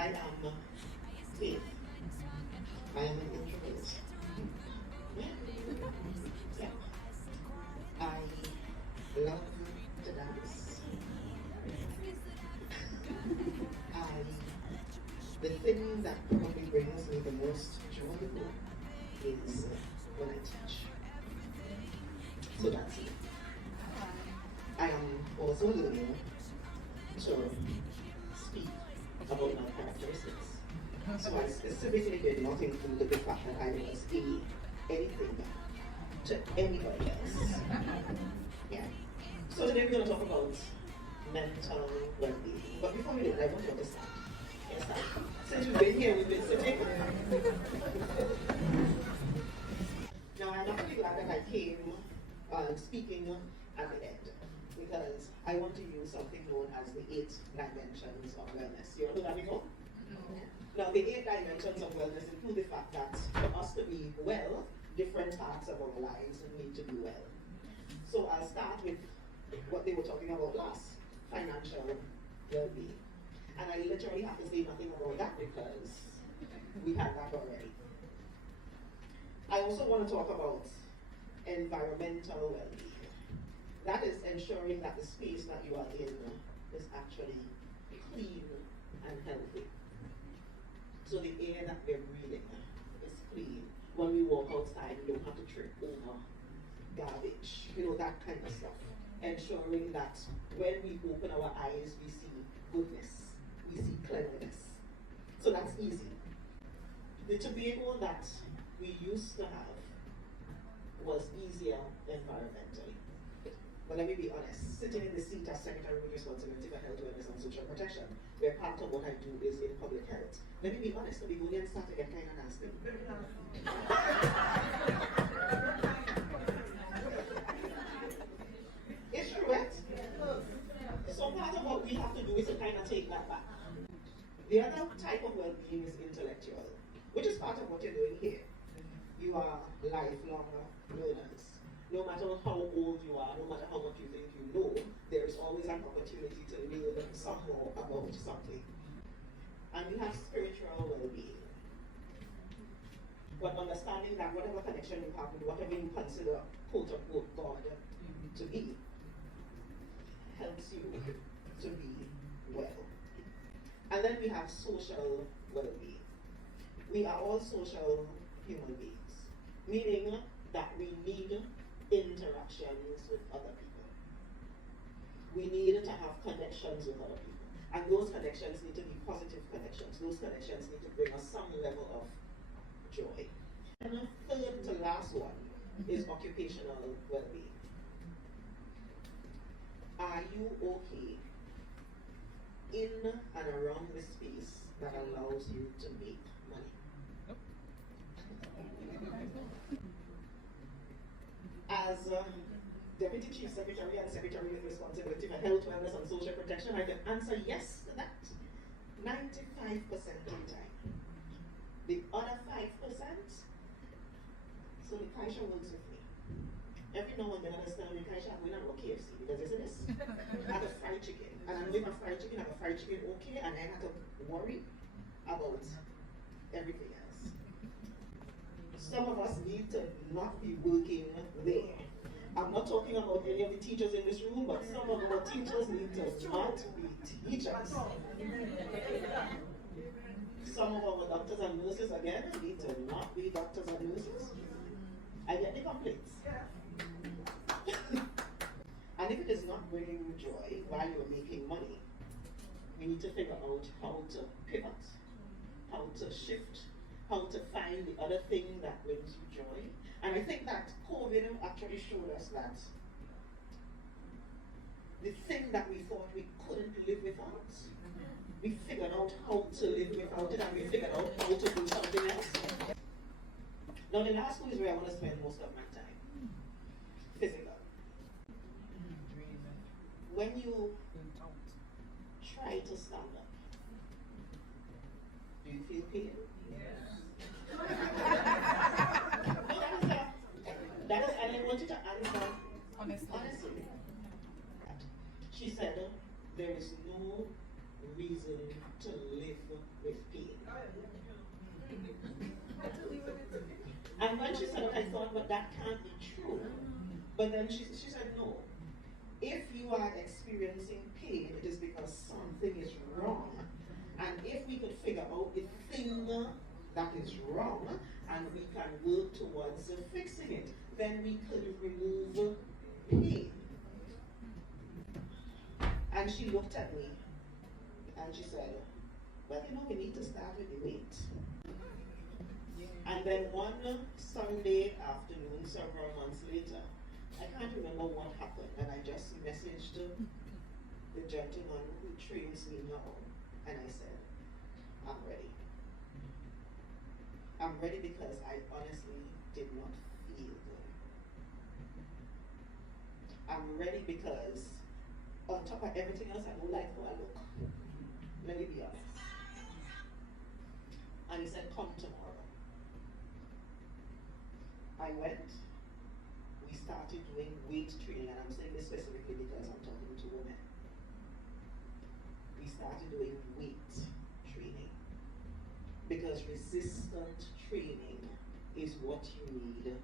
I am Faith. I am an introvert. Yeah. Yeah. I love to dance. The thing that probably brings me the most joy is when I teach. So that's it. I am also learning to speak about my characteristics. So I specifically did not include the fact that I was anything to anybody else. Yeah. So today we're going to talk about mental well-being. But before we do that, I want you to understand. Yes, since we've been here, we've been sitting. Now I'm actually glad that I came speaking at the end, because I want to use something known as the 8 dimensions of wellness. You know that before? Now, the 8 dimensions of wellness include the fact that for us to be well, different parts of our lives need to be well. So I'll start with what they were talking about last, financial well-being. And I literally have to say nothing about that because we had that already. I also want to talk about environmental well-being. That is ensuring that the space that you are in is actually clean and healthy. So the air that we're breathing is clean. When we walk outside, we don't have to trip over garbage, that kind of stuff. Ensuring that when we open our eyes, we see goodness, we see cleanliness. So that's easy. The Tobago that we used to have was easier environmentally. But let me be honest, sitting in the seat as Secretary with Responsibility for Health, Wellness and Social Protection, where part of what I do is in public health. Let me be honest, the Begonians start to get kind of nasty. It's true, right? So part of what we have to do is to kind of take that back. The other type of well-being is intellectual, which is part of what you're doing here. You are lifelong learners. No matter how old you are, no matter how much you think you know, there is always an opportunity to learn some more about something. And we have spiritual well-being. But understanding that whatever connection you have with whatever you consider quote-unquote God to be, helps you to be well. And then we have social well-being. We are all social human beings, meaning that we need interactions with other people. We need to have connections with other people. And those connections need to be positive connections. Those connections need to bring us some level of joy. And the third to last one is occupational well-being. Are you okay in and around the space that allows you to make money? As Deputy Chief Secretary and Secretary with Responsibility for Health, Wellness and Social Protection, I can answer yes to that 95% of the time. The other 5%, so 𝐿𝐿𝐿 works with me. Every now and then I tell 𝐿𝐿𝐿, I'm going to go KFC because this is this. I have a fried chicken. And I'm with my fried chicken, I have a fried chicken okay, and I have to worry about everything else. Some of us need to not be working there. I'm not talking about any of the teachers in this room, but some of our teachers need to not be teachers. Some of our doctors and nurses, again, need to not be doctors and nurses. I get the complaints. And if it is not bringing you joy while you're making money, we need to figure out how to pivot, how to shift, how to find the other thing that brings you joy. And I think that COVID actually showed us that the thing that we thought we couldn't live without, we figured out how to live without it, and we figured out how to do something else. Now the last one is where I want to spend most of my time. Physical. When you try to stand up, do you feel pain? Yes. That is, and I want you to answer honestly. She said, there is no reason to live with pain. And when she said it, I thought, but that can't be true. But then she said, no. If you are experiencing pain, it is because something is wrong. And if we could figure out the thing that is wrong, and we can work towards fixing it, then we could remove pain. And she looked at me, and she said, well, you know, we need to start with the weight. And then one Sunday afternoon, several months later, I can't remember what happened, and I just messaged the gentleman who trains me now, and I said, I'm ready. I'm ready because I honestly did not feel good. I'm ready because on top of everything else, I don't like how I look. Let me be honest. And he said, come tomorrow. I went. We started doing weight training, and I'm saying this specifically because I'm talking to women. We started doing weight training. Because resistant training is what you need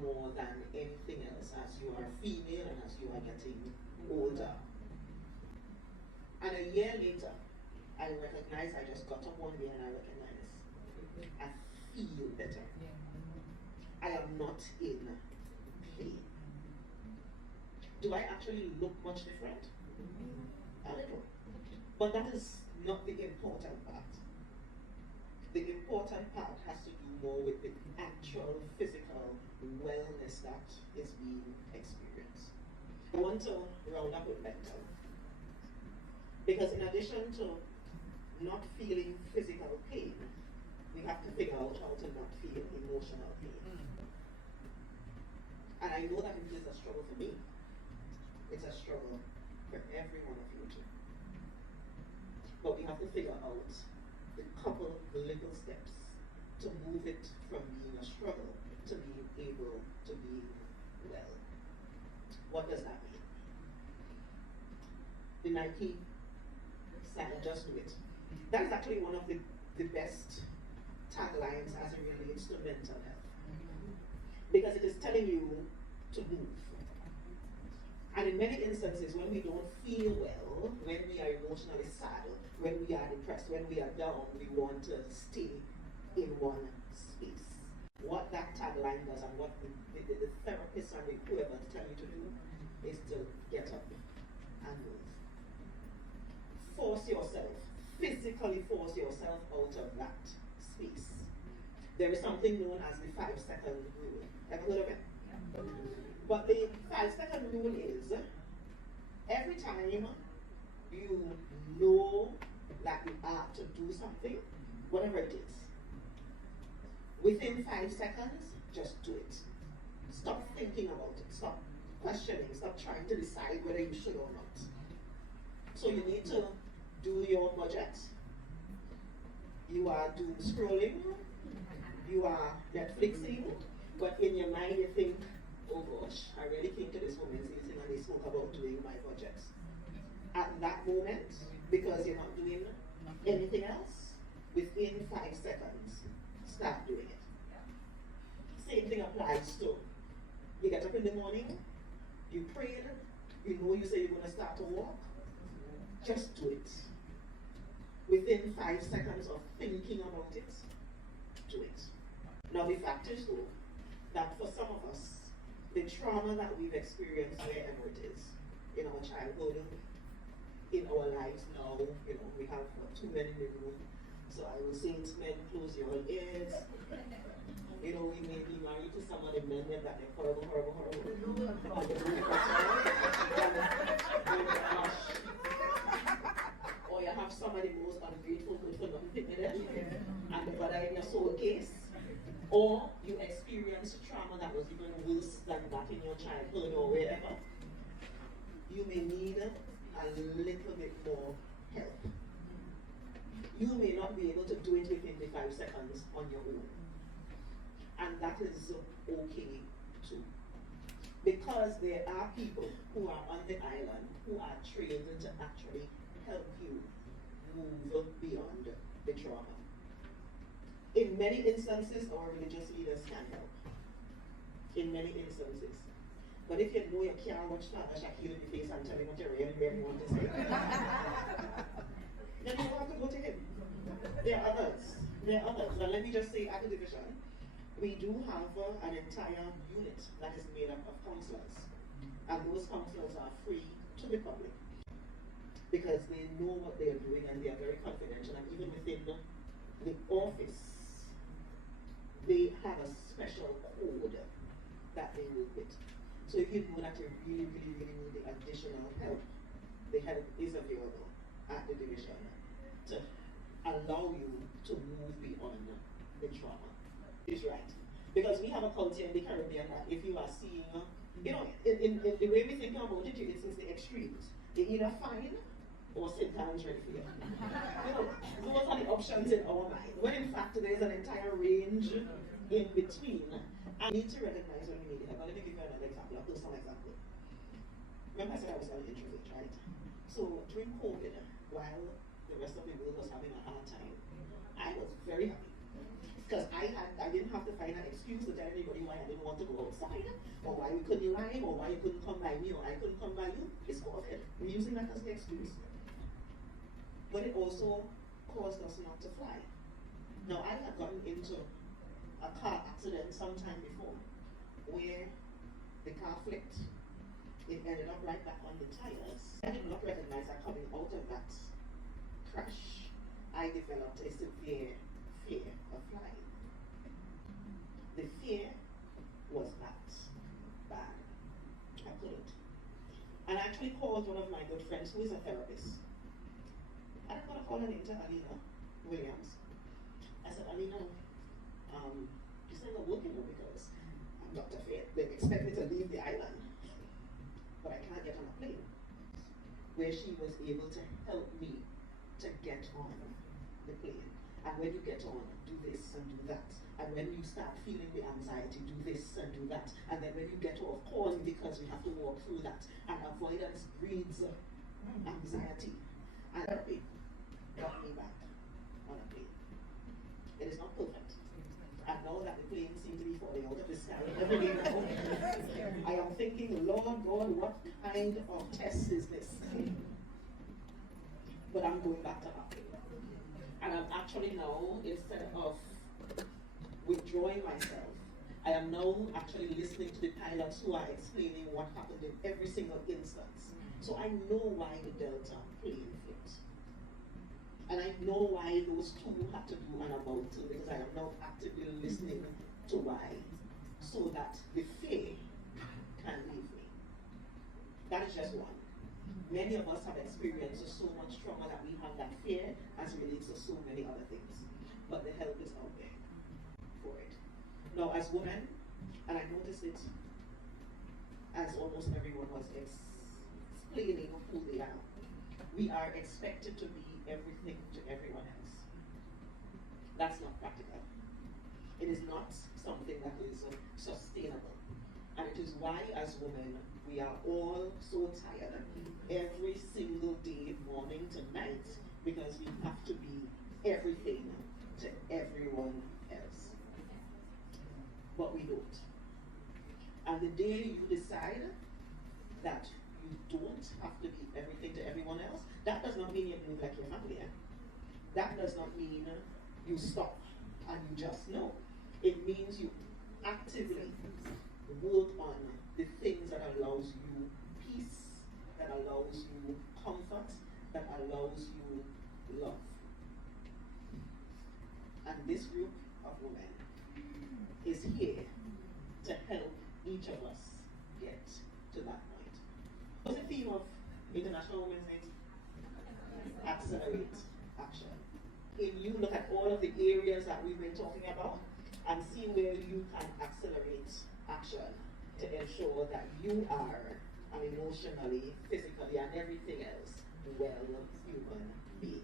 more than anything else as you are female and as you are getting older. And a year later, I recognize, I just got up one day and I recognize, I feel better. I am not in pain. Do I actually look much different? A little. But that is not the important part. The important part has to do more with the actual physical wellness that is being experienced. I want to round up with mental. Because in addition to not feeling physical pain, we have to figure out how to not feel emotional pain. And I know that it is a struggle for me. It's a struggle for every one of you too. But we have to figure out the couple little steps to move it from being a struggle to being able to be well. What does that mean? The Nike sign, just do it. That is actually one of the best taglines as it relates to mental health. Because it is telling you to move. And in many instances, when we don't feel well, when we are emotionally sad, when we are depressed, when we are down, we want to stay in one space. What that tagline does and what the therapist and whoever tell you to do is to get up and move. Force yourself, physically force yourself out of that space. There is something known as the 5-second rule. Ever heard of it? But the 5-second rule is, every time you know that you are to do something, whatever it is, within 5 seconds, just do it. Stop thinking about it. Stop questioning. Stop trying to decide whether you should or not. So you need to do your budget. You are doom scrolling. You are Netflixing. But in your mind you think, oh gosh, I really came to this women's meeting and they spoke about doing my budget. At that moment, because you're not doing anything else, within 5 seconds, start doing it. Same thing applies to, you get up in the morning, you prayed, you know you say you're going to start to walk, just do it. Within 5 seconds of thinking about it, do it. Now the fact is though, that for some of us, the trauma that we've experienced wherever it is, in our childhood, in our lives now, you know, we have 2 men in the room, so I will say to men, close your ears. You know, we may be married to some of the men that they're horrible. Or you have some of the most ungrateful, good for nothing people and the brother in your soul case. Or you experience trauma that was even worse than that in your childhood or wherever. You may need a little bit more help. You may not be able to do it within the 5 seconds on your own. And that is okay too. Because there are people who are on the island who are trained to actually help you move beyond the trauma. In many instances, our religious leaders can help. In many instances. But if you know you can't watch 𝐼𝐴 in the face and tell him what you really want to say, then you don't have to go to him. There are others. There are others. And let me just say, at the division, we do have an entire unit that is made up of counselors. And those counselors are free to the public because they know what they are doing and they are very confidential. And even within the office, they have a special code that they work with. So if you know that you really need the additional help, the help is available at the division to allow you to move beyond the trauma. Is right. Because we have a culture in the Caribbean that if you are seeing, you know, in the way we think about it, it's the extremes. They either fine or sit down ready for you. You know, those are the options in our mind. When in fact there is an entire range in between. I need to recognize when you need help. Let me give you another example, a personal example. Remember I said I was an introvert, right? So during COVID, while the rest of the world was having a hard time, I was very happy. Because I didn't have to find an excuse to tell anybody why I didn't want to go outside, or why we couldn't rhyme, or why you couldn't come by me, or I couldn't come by you. It's COVID. We're using that as the excuse. But it also caused us not to fly. Now, I had gotten into a car accident sometime before, where the car flipped. It ended up right back on the tires. I did not recognize that coming out of that crash, I developed a severe fear of flying. The fear was that bad. I couldn't. And I actually called one of my good friends who is a therapist. I don't want to call her name to Alina Williams. I said, Alina, this ain't not working because I'm Dr. Faith. They expect me to leave the island, but I can't get on a plane. Where she was able to help me to get on the plane. And when you get on, do this and do that. And when you start feeling the anxiety, do this and do that. And then when you get off, call me because we have to walk through that. And avoidance breeds anxiety. And therapy got me back on a plane. It is not perfect. And now that the plane seems to be falling out of the sky every day now, I am thinking, Lord God, what kind of test is this? But I'm going back to that. And I'm actually now, instead of withdrawing myself, I am now actually listening to the pilots who are explaining what happened in every single instance. So I know why the Delta plane flipped. And I know why those two had to do an about to, because I am now actively listening to why, so that the fear can leave me. That is just one. Many of us have experienced so much trauma that we have that fear as relates to so many other things. But the help is out there for it. Now, as women, and I noticed it as almost everyone was explaining who they are, we are expected to be everything to everyone else. That's not practical. It is not something that is sustainable. And it is why, as women, we are all so tired every single day, morning to night, because we have to be everything to everyone else. But we don't. And the day you decide that you don't have to be everything to everyone else, that does not mean you move like your family. That does not mean you stop and you just know. It means you actively work on the things that allows you peace, that allows you comfort, that allows you love. And this group of women is here to help each of us get to that point. What's the theme of International Women's Day? Accelerate action. If you look at all of the areas that we've been talking about and see where you can accelerate action to ensure that you are an emotionally, physically, and everything else well human being.